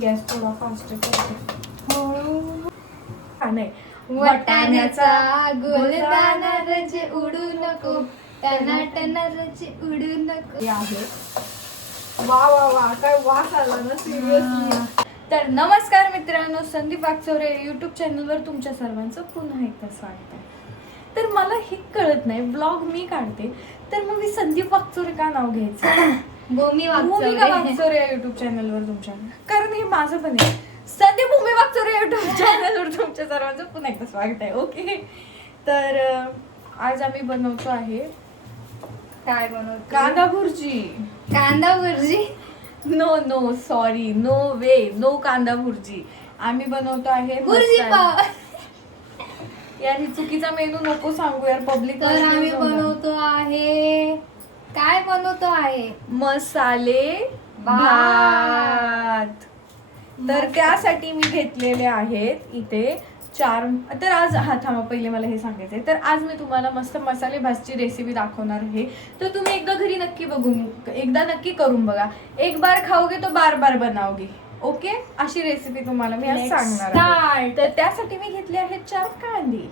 Gas थोडा fast करते. नाही वाटाण्याचा गोलदाना रजे उडू नको, टनाटना रजे उडू नको. हे आहे. वा वा वा काय वास आला ना सिरियसली. तर नमस्कार मित्रांनो, संदीप वागचौरे युट्यूब चॅनलवर तुमच्या सर्वांचं पुन्हा एकदा स्वागत आहे. तर मला हे कळत नाही, ब्लॉग मी काढते तर मग मी संदीप वागचौरे का नाव घ्यायचं? भूमिका वागचौरे या युट्यूब चॅनलवर तुमच्या, कारण हे माझं पण आहे. संदीप भूमी वागचौरे युट्यूब चॅनलवर तुमच्या सर्वांचं पुन्हा एकदा स्वागत आहे. ओके, तर आज आम्ही बनवतो आहे काय बनवतो? कांदा भुर्जी. कांदा भुर्जी? नो सॉरी, नो वे, नो कांदा भुर्जी. आम्ही बनवतो आहे भुर्जी पाव. यार ही चुकीचा मेनू नको सांगू यार पब्लिक. तर आम्ही बनवतो आहे, काय बनवतो आहे? मसाले भात. तर त्यासाठी मी घेतलेले आहेत इथे 4. तर आज थांबा, पहिले मला हे सांगायचंय. तर आज मी तुम्हाला मस्त मसाले भातची रेसिपी दाखवणार आहे. तर तुम्ही एकदा घरी नक्की एकदा नक्की करून बघा. एक बार खाओगे तो बार बार बनाओगे. ओके, अशी रेसिपी तुम्हाला मी आज सांगणार आहे. तर त्यासाठी मी घेतले आहेत 4 कांदे.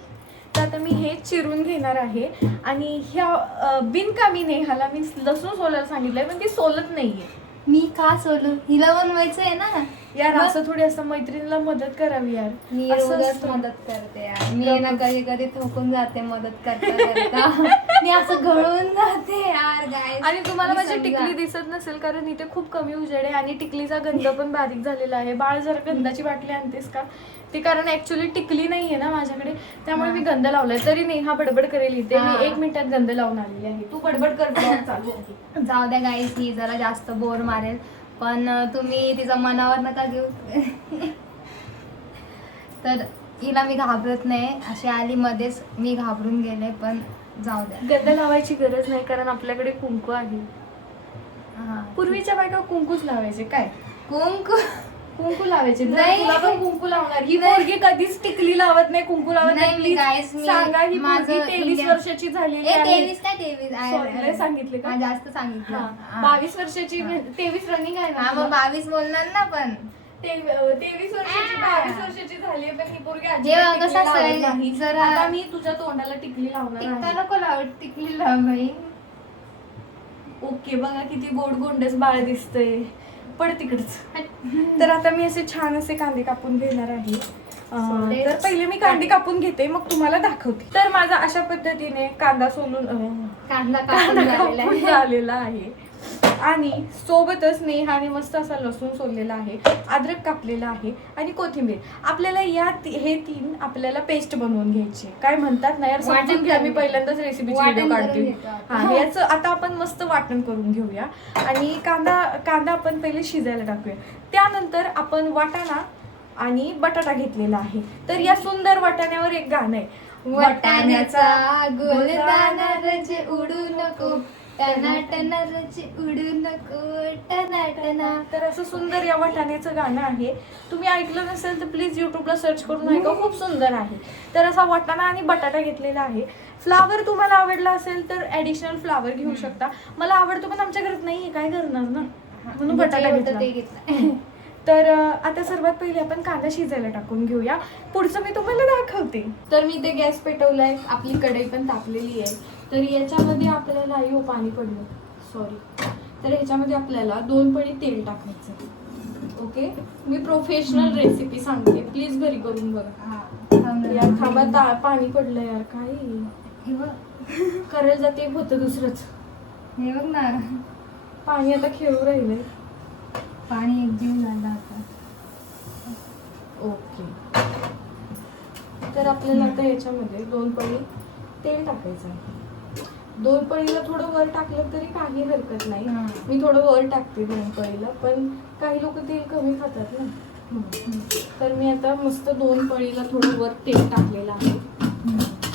तर आता मी हे चिरून घेणार आहे. आणि ह्या बिनकामी नेहाला मी लसूण सोलायला सांगितलंय, पण ती सोलत नाहीये. मी का सोलू? हिला बनवायचं आहे ना यार. असं थोडी असं मैत्रिणीला मदत करावी यार. मी रोजच मदत करते यार. मी ना कधी कधी थोकून जाते मदत करता. मी असं घळून जाते यार गाईस. आणि तुम्हाला माझी टिकली दिसत नसेल कारण इथे खूप कमी उजेड आहे आणि टिकलीचा गंध पण बारीक झालेला आहे. बाळ जरा गंधाची बाटली आणतेस का? ते कारण ऍक्च्युअली टिकली नाहीये ना माझ्याकडे, त्यामुळे मी गंध लावलाय. तरी नेहा बडबड करेल इथे. मी 1 मिनिटात गंध लावून आलेली आहे. तू बडबड कर. चालू आहे. जाऊ द्या गाईस, ही जरा जास्त बोर मारेल, पण तुम्ही तिचा मनावर नका घेऊ. तर हिला मी घाबरत नाही. अशी आली मध्येच मी घाबरून गेले, पण जाऊ द्या. गंध लावायची गरज नाही कारण आपल्याकडे कुंकू आहे. पूर्वीच्या बायका कुंकूच लावायचे. काय कुंकू लावायचे? नाही. तुला पण कुंकू लावणार. ही पोरगी कधीच टिकली लावत नाही, कुंकू लावत नाही. गाईस सांगा, ही पोरगी 23 वर्षाची झालेली आहे. 23 सांगितले का? जास्त सांगितलं. 22 वर्षाची. 23 रनिंग आहे ना. मग 22 बोलणार ना. पण 23 वर्षाची 22 वर्षाची झाली आहे, पण ही पोरगी जेव्हा कसं नाही. जरा आता मी तुझ्या तोंडाला टिकली लावणार आहे. नको लावत, टिकली लाव बाई. ओके, बघा किती गोड गोंडस बाळ दिसतंय. पड तिकडच. तर आता मी असे छान असे कांदे कापून घेणार आहे. तर पहिले मी कांदे कापून घेते, मग तुम्हाला दाखवते. तर माझा अशा पद्धतीने कांदा सोलून कांदा कापून झालेला आहे. आणि सोबतच नेहाने मस्त असा लसूण सोललेला आहे, अद्रक कापलेला आहे आणि कोथिंबीर. आपल्याला हे 3 आपल्याला पेस्ट बनवून घ्यायची. काय म्हणतात ना यार, समजून घ्या. मी पहिल्यांदाच रेसिपीची व्हिडिओ काढते. याचं आता आपण मस्त वाटण करून घेऊया. आणि कांदा आपण पहिले शिजायला टाकूया. त्यानंतर आपण वाटाणा आणि बटाटा घेतलेला आहे. तर या सुंदर वाटाण्यावर एक गाणं आहे. वाटाण्याचा गोलदाना रजे उडू नको, टनाटना रजे उडू नको, टनाटना. तर असं सुंदर या वाटाण्याचं गाणं आहे. तुम्ही ऐकलं नसेल तर प्लीज युट्यूबला सर्च करून ऐका, खूप सुंदर आहे. तर असा वाटाणा आणि बटाटा घेतलेला आहे. फ्लावर तुम्हाला आवडला असेल तर ऍडिशनल फ्लावर घेऊ शकता. मला आवडतो पण आमच्या घरात नाहीये, काय करणार ना, म्हणून बटाटा घेतला. तर आता सर्वात पहिले आपण कांदा शिजायला टाकून घेऊया. पुढचं मी तुम्हाला दाखवते. तर मी ते गॅस पेटवलाय, आपली कढई पण तापलेली आहे. तर याच्यामध्ये आपल्याला पाणी पडलं, सॉरी. तर ह्याच्यामध्ये आपल्याला 2 पळी तेल टाकायचं. ओके, मी प्रोफेशनल रेसिपी सांगते, प्लीज घरी करून बघा. यार थांबा, पाणी पडलं यार. काय करायला जाते होतं दुसरंच. हे बघ ना, पाणी आता खेळू राहिलंय. पाणी एक जीव झाला आता. ओके, तर आपल्याला आता याच्यामध्ये 2 पळी तेल टाकायचं आहे. 2 पळीला थोडं वर टाकलं तरी काही हरकत नाही. मी थोडं वर टाकते 2 पळीला, पण काही लोक तेल कमी खातात ना. तर मी आता मस्त 2 पळीला थोडं वर तेल टाकलेलं आहे.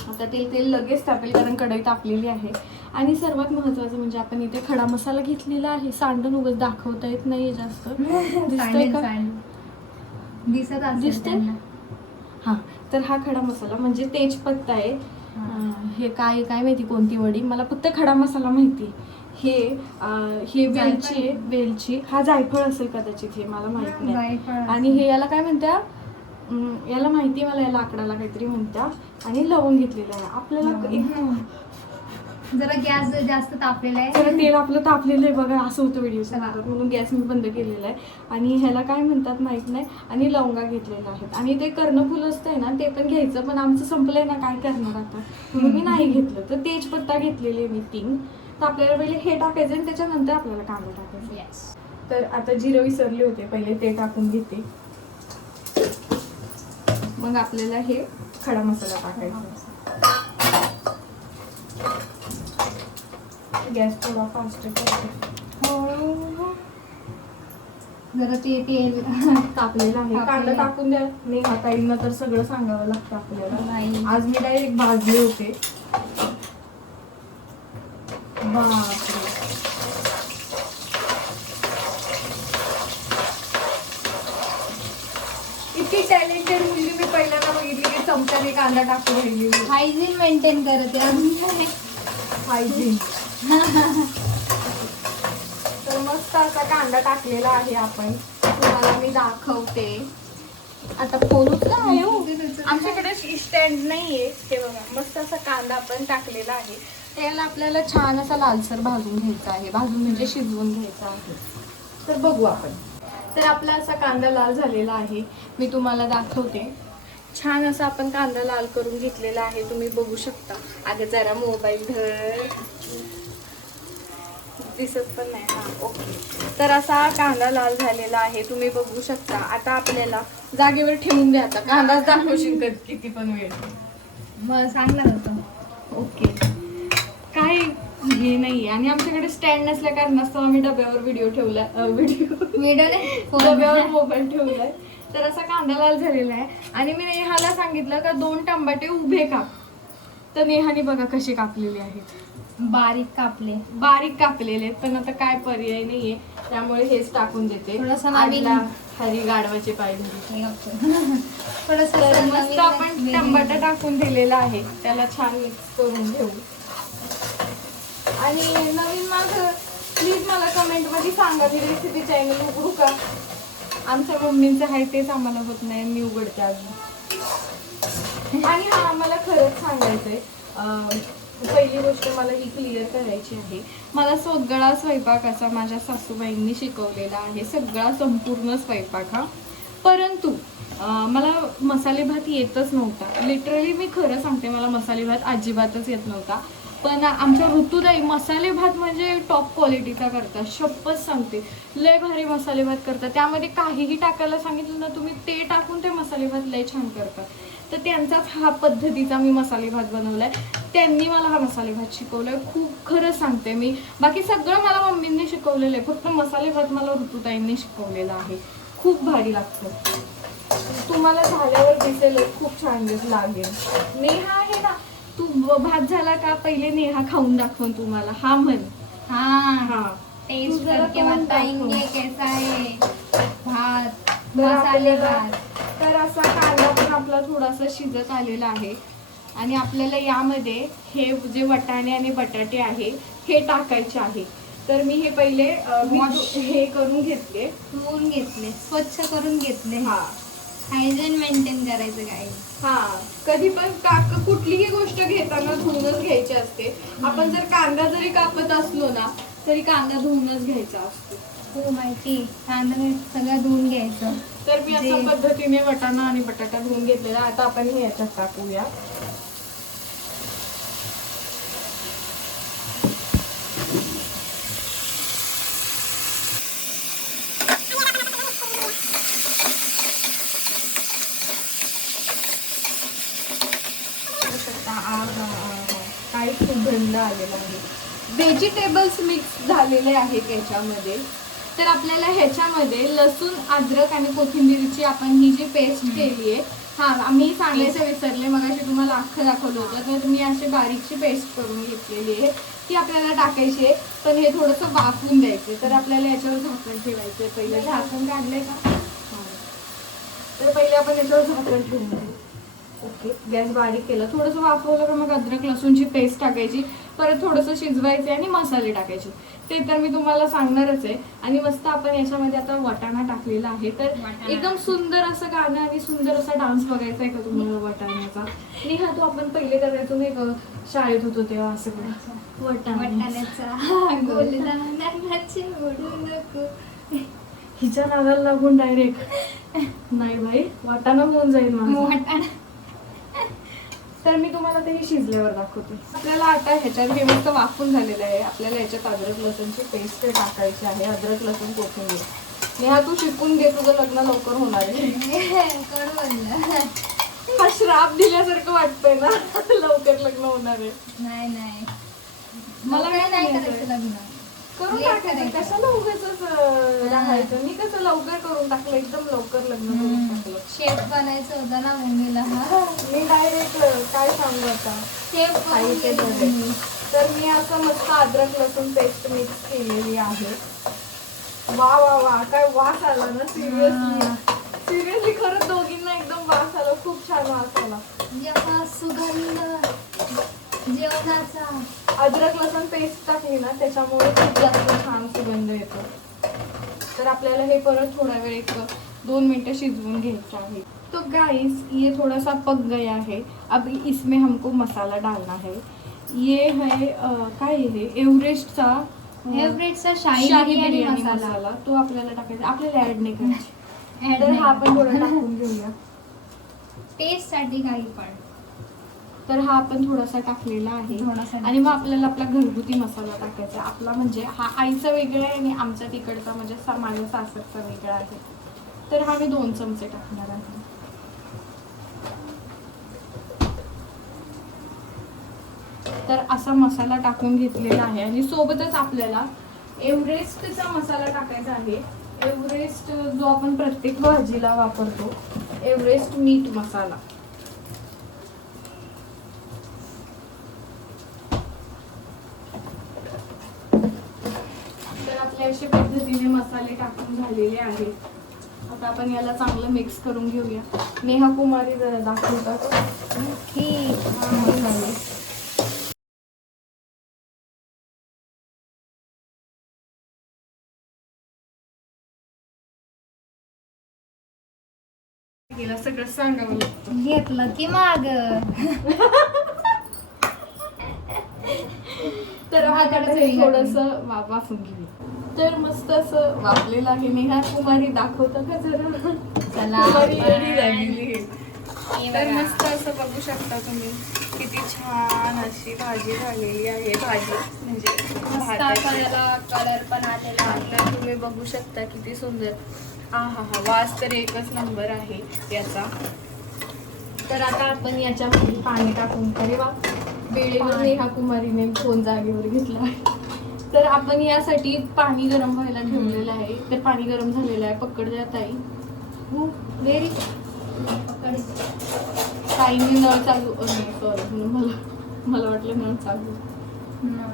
आता तेल लगेच टाकेल कारण कढई तापलेली आहे. आणि सर्वात महत्वाचं म्हणजे आपण इथे खडा मसाला घेतलेला आहे. सांडून उगाच दाखवता येत नाहीये जास्त. दिसतंय? हा, तर हा खडा मसाला म्हणजे तेजपत्ता आहे. हे काय माहिती कोणती वडी, मला फक्त खडा मसाला माहिती. हे वेलची आहे, वेलची हा जायफळ असेल कदाचित, हे मला माहित नाही. जायफळ आणि हे याला काय म्हणत्या, याला माहिती मला, या लाकडाला काहीतरी म्हणत्या. आणि लवंग घेतलेलं आहे आपल्याला. जरा गॅस जास्त तापलेला आहे, जरा तेल आपलं तापलेलं आहे बघा, असं होतं व्हिडिओच्या नादात, म्हणून गॅस मी बंद केलेला आहे. आणि ह्याला काय म्हणतात माहित नाही. आणि लवंगा घेतलेल्या आहेत. आणि ते कर्णफूल असतंय ना, ते पण घ्यायचं, पण आमचं संपलंय ना, काय करणार आता, म्हणून मी नाही घेतलं. तर तेजपत्ता घेतलेले मी 3. तर आपल्याला पहिले हे टाकायचं आणि त्याच्यानंतर आपल्याला कांदा टाकायचा. Yes. तर आता जिरं विसरले होते, पहिले ते टाकून घेते. मग आपल्याला हे खडा मसाला टाकायचा. गॅस थोडा फास्ट करते. जरा ते तेल तापलेलं आहे. कांदा टाकून द्या. मी हाताईंना तर सगळं सांगावं लागतं आपल्याला. नाही. आज मी डायरेक्ट भाजले होते. बापरे. इतकी टॅलेंटेड मुलगी मी पहिल्यांदा बघितली की चमच्याने कांदा टाकून राहिली. हायजीन मेंटेन करते अजून काय. हायजीन. तर मस्त असा कांदा टाकलेला आहे आपण. तुम्हाला मी दाखवते. आता फोन उचला आहे हो. आमच्याकडे स्टँड नाहीये. हे बघा, मस्त असा कांदा आपण टाकलेला आहे. त्याला आपल्याला छान असा लालसर भाजून घ्यायचा आहे. भाजून म्हणजे शिजवून घ्यायचा आहे. तर बघू आपण. तर आपला असा कांदा लाल झालेला आहे. मी तुम्हाला दाखवते. छान असा आपण कांदा लाल करून घेतलेला आहे. तुम्ही बघू शकता. अगं जरा मोबाईल धर, दिसत पण नाही. हा, ओके. तर असा कांदा लाल झालेला आहे. तुम्ही बघू शकता. आता आपल्याला जागेवर ठेवून द्या. आता कांदा दाखवशील किती पण वेळ. मग सांगणार होतं. ओके. काय हे नाही. आणि आमच्याकडे स्टँड नसल्या कारणास्तव आम्ही डब्यावर व्हिडिओ ठेवला. डब्यावर मोबाईल ठेवलाय. तर असा कांदा लाल झालेला आहे. आणि मी नेहाला सांगितलं का 2 टमाटे उभे काप. तर नेहाने बघा कसे कापलेले आहेत. बारीक कापले. बारीक कापलेले. पण आता काय पर्याय नाहीये, त्यामुळे हेच टाकून देते. थोडासा नवीन हरी गाढवाचे पाय धरी. थोडस मस्त आपण टमाटा टाकून दिलेला आहे. त्याला छान मिक्स करून घेऊ. आणि नवीन माझं प्लीज मला कमेंट मध्ये सांगा, मी रेसिपी चॅनल उघडू का? आमच्या मम्मींचं आहे तेच आम्हाला होत नाही. मी उघडते अजून. आणि हा, मला खरंच सांगायचंय, पहिली गोष्ट मला ही क्लिअर करायची आहे. मला सगळा स्वयंपाक असा माझ्या सासूबाईंनी शिकवलेला आहे. सगळा संपूर्ण स्वयंपाक हा. परंतु मला मसाले भात येतच नव्हता. लिटरली मी खरं सांगते, मला मसाले भात अजिबातच येत नव्हता. पण आमच्या ऋतुताई मसाले भात म्हणजे टॉप क्वालिटीचा करतात. शपथ सांगते, लय भारी मसाले भात करतात. त्यामध्ये काहीही टाकायला सांगितलं ना तुम्ही, ते टाकून ते मसाले भात लय छान करतात. तर त्यांचाच हा पद्धतीचा मी मसाले भात बनवलाय. त्यांनी मला हा मसाले भात शिकवलाय. खूप खरं सांगते मी. बाकी सगळं मला मम्मींनी शिकवलेलं आहे. फक्त मसाले भात मला ऋतुताईंनी शिकवलेला आहे. खूप भारी लागतं. तुम्हाला झाल्यावर दिसेल, खूप छान लागेल. नेहा आहे ना, तू भात झाला का पहिले नेहा खाऊन दाखवून तुम्हाला. हा म्हण. हा टेस्ट करके बताएंगे कैसा है भात, मसाले भात. तर असा कांदा पण आपला थोडासा शिजत आलेला आहे. आणि आपल्याला यामध्ये हे जे वाटाणे आणि बटाटे आहे हे टाकायचे आहे. तर मी हे पहिले हे करून घेतले, धुवून घेतले, स्वच्छ करून घेतले. हा, हायजीन मेंटेन करायचं काय. हा, कधी पण कुठलीही गोष्ट घेताना धुवूनच घ्यायची असते. आपण जर कांदा जरी कापत असलो ना, तरी कांदा धुवूनच घ्यायचा असतो. हो माहिती. कांदा सगळं धुवून घ्यायचं. तर मी अशा पद्धतीने वाटाणा आणि बटाटा धुवून घेतलेला. आता आपण हे याच्यात टाकूया. काय सुगंध आलेला आहे. व्हेजिटेबल्स मिक्स झालेले आहेत याच्यामध्ये. तर आपल्याला ह्याच्यामध्ये लसूण, अद्रक आणि कोथिंबीरची आपण ही जी पेस्ट केली आहे, हा आम्ही सांगायचं विसरले, मगाशी तुम्हाला अख्खं दाखवलं होतं. तर मी अशी बारीकशी पेस्ट करून घेतलेली आहे, ती आपल्याला टाकायची आहे. पण हे थोडंसं वाफवून द्यायचं. तर आपल्याला याच्यावर झाकण ठेवायचं आहे. पहिले झाकण काढलंय का? तर पहिले आपण याच्यावर झाकण ठेवून देऊ. ओके, गॅस बारीक केला. थोडंसं वाफवलं का मग अद्रक लसूणची पेस्ट टाकायची. परत थोडंसं शिजवायचे आणि मसाले टाकायचे. ते तर मी तुम्हाला सांगणारच आहे. आणि मस्त आपण याच्यामध्ये आता वाटाणा टाकलेला आहे. तर वाटाणा. एकदम सुंदर असं गाणं आणि सुंदर असा डान्स बघायचा आहे का तुम्हाला वाटाण्याचा? नेहा तो आपण पहिले करायचो नाही का शाळेत होतो तेव्हा असं करायचं. वाटाण्याचा गोलदाण्याचे ओढू नको. हिच्या नादाला लागून डायरेक्ट नाही भाई वाटाणा होऊन जाईल माझा. वाटाणा. तर मी तुम्हाला ते शिजल्यावर दाखवते. आपल्याला आता ह्याच्यात हे मस्त वाफून झालेलं आहे. आपल्याला याच्यात अद्रक लसूणची पेस्ट टाकायची आहे. अद्रक लसूण कोथिंबीर. नेहा तू शिकून घे, तुझं लग्न लवकर होणार आहे. कोण बोललं? हा श्राप दिल्यासारखं वाटतंय ना लवकर लग्न होणार आहे. नाही मला काय नाही करायचंय. करायचं लग्न. करून लेट टाकायचं. करायचं. कशाला उगाचच राहायचं. मी कसं लवकर करून टाकलं, एकदम लवकर लग्न करून टाकलं. शेफ बनायचं होतं ना मम्मीला. मी डायरेक्ट काय सांगू आता. शेफ खायचे बरे. तर मी असं मस्त अद्रक लसूण पेस्ट मिक्स केलेली आहे. वा वा वा काय वास आला ना. सिरियसली खरंच दोघींना एकदम वास आला. खूप छान वास आला. जेव्हा सुगंध जेवणाचा. अद्रक लसूण पेस्ट टाकली ना त्याच्यामुळे खूप जास्त छान सुगंध येतो. तर आपल्याला हे परत थोडा वेळ 1-2 मिनटं शिजवून घ्यायचं आहे. तो गाइस ये थोड़ा सा पक गया है. अब इसमें हमको मसाला डालना है. ये है काय आहे एव्हरेस्टचा एव्हरेस्टचा शाही शाही बिर्याणी मसाला. मसाला. तो आपल्याला टाकायचा. आपल्याला ऍड नाही करायची. Add तर नाही. हा आपण थोडा टाकून घेऊया. टेस्ट साठी काही पण. तर हा आपण थोडासा टाकलेला आहे. थोडासा. आणि मग आपल्याला आपला घरगुती मसाला टाकायचा. आपला म्हणजे हा आईचा वेगळा आहे आणि आमच्या तिकडचा म्हणजे माझ्या सासरचा वेगळा आहे. तर हा मी 2 चमचे टाकणार आहे. तर असा मसाला टाकून घेतलेला आहे. आणि सोबतच आपल्याला एव्हरेस्टचा मसाला टाकायचा आहे. एव्हरेस्ट जो आपण प्रत्येक भाजीला वापरतो, एव्हरेस्ट मीठ मसाला. तर आपल्या अशा पद्धतीने मसाले टाकून झालेले आहेत. आता आपण याला चांगलं मिक्स करून घेऊया. नेहा कुमारी जरा दाखवतात. गेला सगळं सांगावं लागतं. घेतलं की माग. तर हा थोडस वाफून घेऊ. तर मस्त असं वाफलेलं आहे. नेहा कुमारी दाखवतं का जरा. चला कुमारी आपण. रेडी झालेली आहे. हे तर बघा. मस्त असं बघू शकता तुम्ही किती छान अशी भाजी झालेली आहे. भाजी म्हणजे मस्त भाताची. असा याला कलर पण आलेला आहे. आता तुम्ही बघू शकता किती सुंदर. हा हा हा वास तर एकच नंबर आहे याचा. तर आता आपण याच्यामध्ये पाणी टाकून अरे वा वेळेवर नेहा कुमारीने फोन जागेवर घेतला आहे. तर आपण यासाठी पाणी गरम व्हायला ठेवलेलं आहे. तर पाणी गरम झालेलं आहे. पकड द्या ताई. व्हेरी ताईने नळ चालू सॉरी मला वाटलं नळ चालू.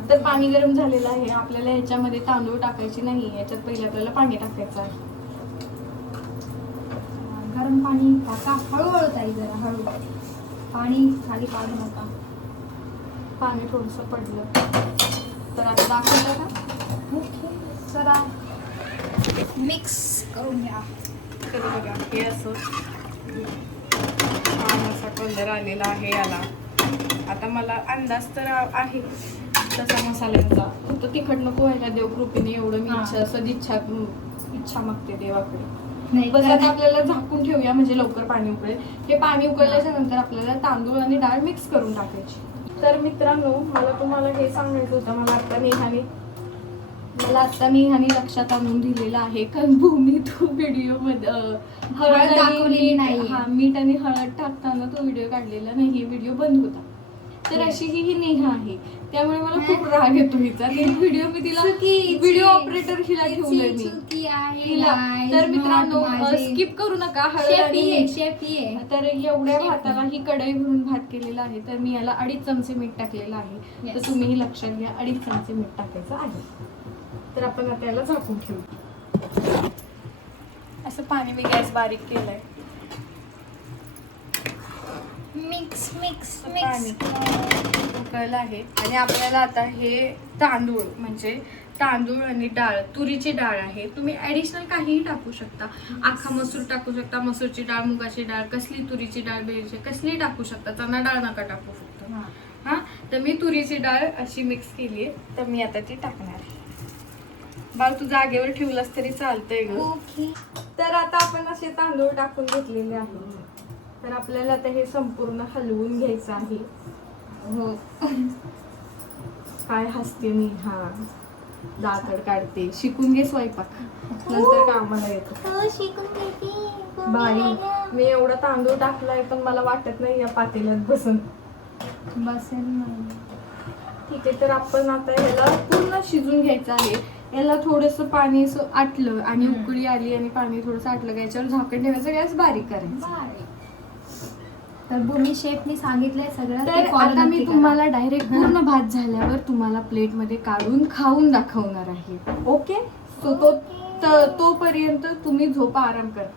तर पाणी गरम झालेलं आहे. आपल्याला याच्यामध्ये तांदूळ टाकायचे नाही. याच्यात पहिले आपल्याला पाणी टाकायचं आहे. गरम पाणी टाका. हळूहळू ताई जरा हळू. पाणी खाली काढू नका. पाणी थोडंसं पडलं. तर आता दाखवलं का. जरा मिक्स करून घ्या. तर बघा हे असं छान असा कलर आलेला आहे याला. आता मला अंदाज तर आहे तसा मसाल्यांचा. फक्त तिखट नको व्हायला देवकृपेने एवढं मी इच्छा मागते देवाकडे. नाही बस आता आपल्याला झाकून ठेवूया म्हणजे लवकर पाणी उकळेल. हे पाणी उकळल्याच्या नंतर आपल्याला तांदूळ आणि डाळ मिक्स करून टाकायची. तर मित्रांनो मला तुम्हाला हे सांगायचं होतं. मला आता नेहाने लक्षात आणून दिलेलं आहे कारण भूमी तो व्हिडिओ मध्ये हळद दाखवलेली नाही. हा मीठ आणि हळद टाकताना तो व्हिडिओ काढलेला नाही. हे व्हिडिओ बंद होता. तर अशी ही नेहा आहे. त्यामुळे मला खूप राग येतो हिचा. व्हिडिओ मी तिला व्हिडिओ ऑपरेटर हिला ठेवलंय मी हिला. तर मित्रांनो स्किप करू नका. हळद आणि तर एवढ्या भाताला ही कढई भरून भात केलेला आहे. तर मी याला 2.5 चमचे मीठ टाकलेलं आहे. तर तुम्हीही लक्षात घ्या 2.5 चमचे मीठ टाकायचं आहे. तर आपण आता याला झाकून ठेवू. असं पाणी मी गॅस बारीक केलाय. मिक्स मिक्स पाणी मिक्स. उकळलं आहे आणि आपल्याला आता हे तांदूळ म्हणजे तांदूळ आणि डाळ, तुरीची डाळ आहे. तुम्ही ऍडिशनल काहीही टाकू शकता. अख्खा मसूर टाकू शकता, मसूरची डाळ, मुगाची डाळ, कसली तुरीची डाळ, बेरची कसली टाकू शकता. चणा डाळ नका टाकू फक्त. हा, तर मी तुरीची डाळ अशी मिक्स केली आहे, तर मी आता ती टाकणार आहे. बाळ तू जागेवर ठेवलास तरी चालतंय ग. ओके. तर आता आपण असे तांदूळ टाकून घेतलेले आहेत. तर आपल्याला आता हे संपूर्ण हलवून घ्यायचं आहे. हो. काय हसते मी. हा, दातड काढते. शिकून घे स्वयंपाक, नंतर कामाला येतो. हो, शिकून घेते. बाई, मी एवढा तांदूळ टाकलाय पण मला वाटत नाही या पातेल्यात बसून. बसेल ना. ठीक आहे, तर आपण आता ह्याला पूर्ण शिजून घ्यायचं आहे. याला थोडंसं पाणी असं आटलं आणि उकळी आली आणि पाणी थोडंसं आटलं का याच्यावर झाकण ठेवायचं, गॅस बारीक करायचं. तर भूमी शेफनी सांगितलंय सगळं. ते तर follow आता मी नक्की करा. तुम्हाला डायरेक्ट पूर्ण भात झाल्यावर तुम्हाला प्लेटमध्ये काढून खाऊन दाखवणार आहे. ओके, सो तोपर्यंत तुम्ही झोपा, आराम करा.